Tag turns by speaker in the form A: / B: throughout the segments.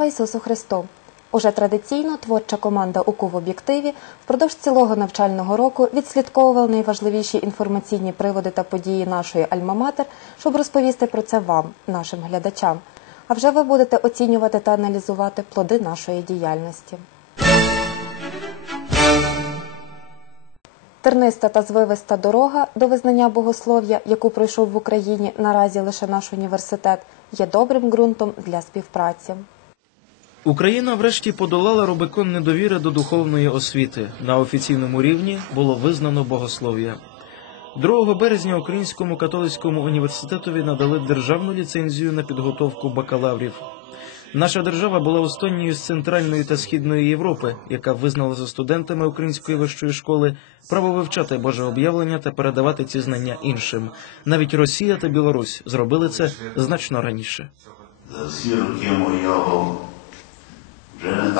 A: Слава Ісусу Христу! Уже традиційно творча команда УКУ в об'єктиві впродовж цілого навчального року відслідковувала найважливіші інформаційні приводи та події нашої Альма-Матер, щоб розповісти про це вам, нашим глядачам. А вже ви будете оцінювати та аналізувати плоди нашої діяльності. Терниста та звивиста дорога до визнання богослов'я, яку пройшов в Україні наразі лише наш університет, є добрим ґрунтом для співпраці.
B: Україна врешті подолала Рубикон недовіри до духовної освіти. На офіційному рівні було визнано богослов'я. 2 березня Українському католицькому університетові надали державну ліцензію на підготовку бакалаврів. Наша держава була останньою з центральної та східної Європи, яка визнала за студентами української вищої школи право вивчати Боже об'явлення та передавати ці знання іншим. Навіть Росія та Білорусь зробили це значно раніше.
C: за роки моєго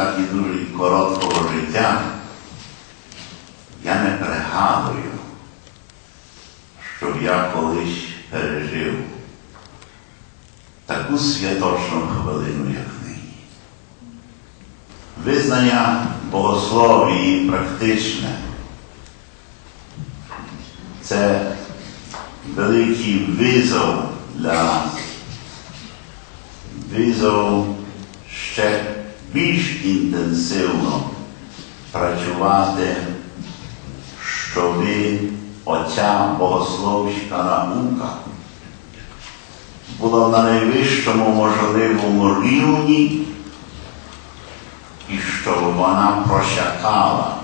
C: так і дуже короткого життя, я не пригадую, щоб я колись пережив таку святочну хвилину, як нині. Визнання богословії практичне це великий визов для нас визов ще більш інтенсивно працювати, щоб оця богословська наука була на найвищому можливому рівні і щоб вона просякала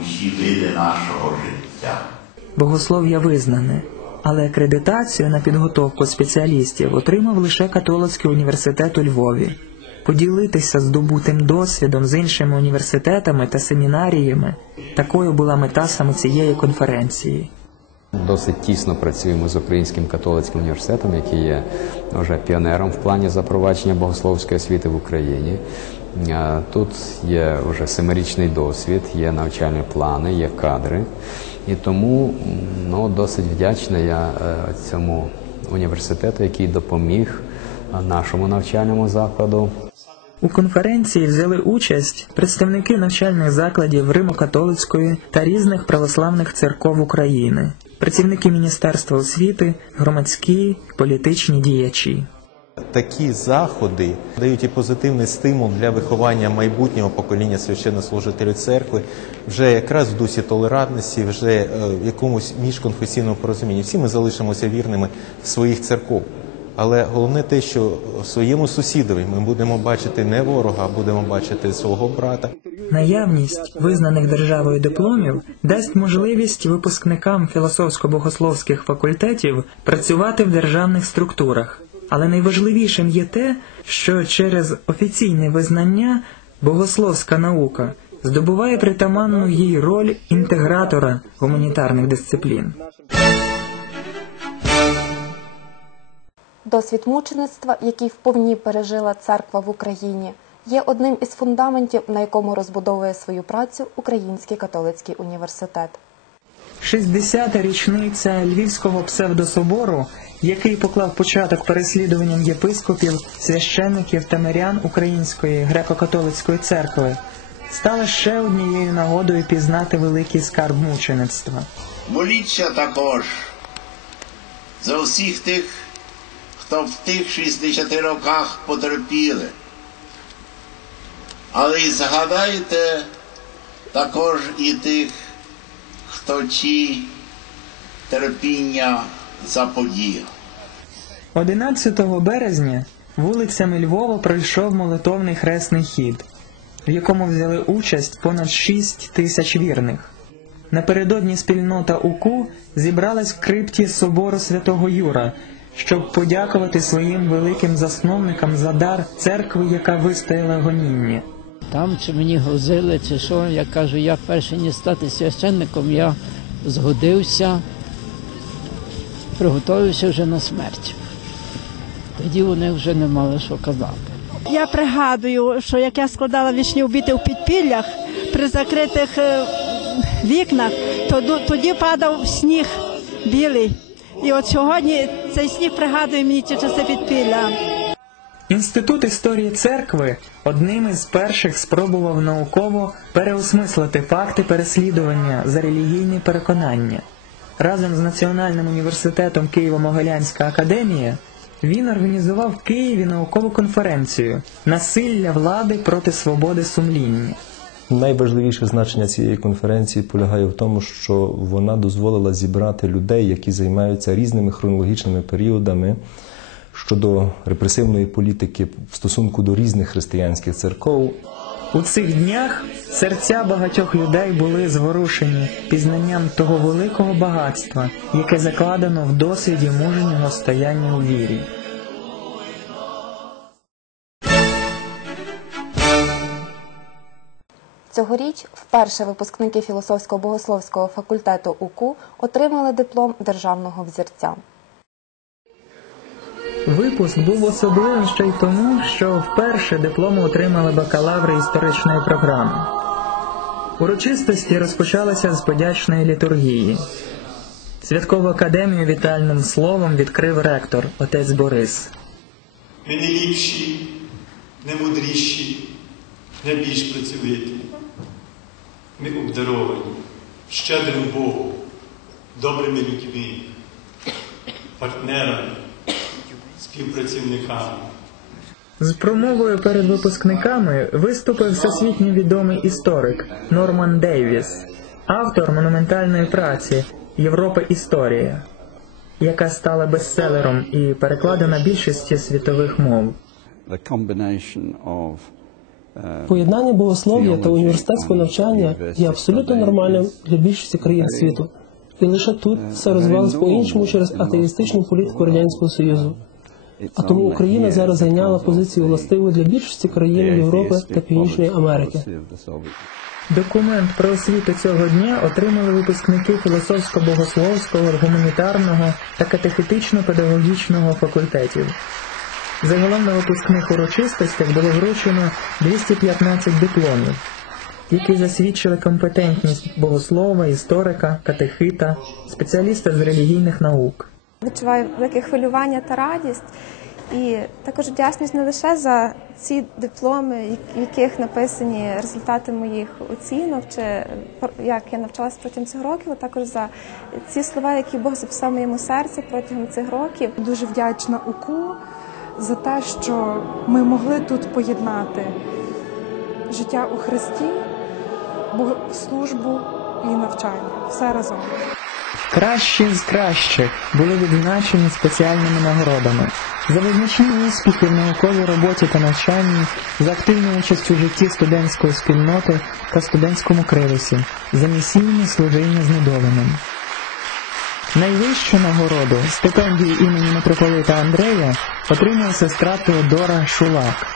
C: усі види нашого життя.
D: Богослов'я визнане, але акредитацію на підготовку спеціалістів отримав лише католицький університет у Львові. Поділитися здобутим досвідом з іншими університетами та семінаріями такою була мета саме цієї конференції.
E: Досить тісно працюємо з Українським католицьким університетом, який є вже піонером в плані запровадження богословської освіти в Україні. Тут є вже семирічний досвід, є навчальні плани, є кадри. І тому ну, досить вдячний я е, цьому університету, який допоміг нашому навчальному закладу
D: У конференції взяли участь представники навчальних закладів Римо-католицької та різних православних церков України, працівники Міністерства освіти, громадські, політичні діячі.
F: Такі заходи дають і позитивний стимул для виховання майбутнього покоління священнослужителів церкви, вже якраз в дусі толерантності, вже е, в якомусь міжконфесійному порозумінні. Всі ми залишимося вірними в своїх церков. Але головне те, що своєму сусідові ми будемо бачити не ворога, а будемо бачити свого брата.
D: Наявність визнаних державою дипломів дасть можливість випускникам філософсько-богословських факультетів працювати в державних структурах. Але найважливішим є те, що через офіційне визнання богословська наука здобуває притаманну їй роль інтегратора гуманітарних дисциплін.
A: Досвід мучеництва, який вповні пережила церква в Україні, є одним із фундаментів, на якому розбудовує свою працю Український католицький університет.
D: 60-та річниця Львівського псевдособору, який поклав початок переслідуванням єпископів, священників та мирян Української греко-католицької церкви, стала ще однією нагодою пізнати великий скарб мучеництва.
C: Моліться також за всіх тих, хто в тих 60 роках потерпіли. Але і згадайте також і тих, хто ті терпіння заподіяв.
D: 11 березня вулицями Львова пройшов молитовний хресний хід, в якому взяли участь понад 6 тисяч вірних. Напередодні спільнота УКУ зібралась в крипті собору святого Юра, щоб подякувати своїм великим засновникам за дар церкви, яка вистояла гоніння.
G: Там чи мені грузили, чи що, я кажу, я перше ніж стати священником, я згодився, приготувався вже на смерть. Тоді вони вже не мали що казати.
H: Я пригадую, що як я складала вічні обіти в підпіллях при закритих е, вікнах, то тоді падав сніг білий. І от сьогодні цей сніг пригадує мені ті часи підпілля.
D: Інститут історії церкви одним із перших спробував науково переосмислити факти переслідування за релігійні переконання. Разом з Національним університетом Києво-Могилянська академія він організував в Києві наукову конференцію Насилля влади проти свободи сумління.
I: Найважливіше значення цієї конференції полягає в тому, що вона дозволила зібрати людей, які займаються різними хронологічними періодами щодо репресивної політики в стосунку до різних християнських церков.
D: У цих днях серця багатьох людей були зворушені пізнанням того великого багатства, яке закладено в досвіді мужнього стояння у вірі.
A: Цьогоріч вперше випускники філософсько-богословського факультету УКУ отримали диплом державного взірця.
D: Випуск був особливим ще й тому, що вперше дипломи отримали бакалаври історичної програми. Урочистості розпочалися з подячної літургії. Святкову академію вітальним словом відкрив ректор отець Борис.
J: Ми не ліпші, не мудріші, не більш працьовиті. Ми обдаровані щедрим Богом, добрими людьми, партнерами, співпрацівниками.
D: З промовою перед випускниками виступив всесвітньо відомий історик Норман Дейвіс, автор монументальної праці Європа Історія, яка стала бестселером і перекладена більшістю світових мов.
K: the combination of
L: Поєднання богослов'я та університетського навчання є абсолютно нормальним для більшості країн світу. І лише тут все розвивалось по-іншому через атеїстичну політику Радянського Союзу. А тому Україна зараз зайняла позицію властиву для більшості країн Європи та Північної Америки.
D: Документ про освіту цього дня отримали випускники філософсько-богословського, гуманітарного та катехетично-педагогічного факультетів. Загалом на випускних урочистостях було вручено 215 дипломів, які засвідчили компетентність богослова, історика, катехита, спеціаліста з релігійних наук.
M: Відчуваю велике хвилювання та радість, і також вдячність не лише за ці дипломи, в яких написані результати моїх оцінок, чи як я навчалася протягом цих років, а також за ці слова, які Бог записав в моєму серці протягом цих років.
N: Дуже вдячна УКУ за те, що ми могли тут поєднати життя у Христі, службу і навчання. Все разом.
D: Кращі з кращих були відзначені спеціальними нагородами за визначні успіхи в науковій роботі та навчанні, за активну участь у житті студентської спільноти та студентському кривусі, за місійне служіння знедоленим. Найвищу нагороду стипендію імені митрополита Андрея отримує сестра Теодора Шулак.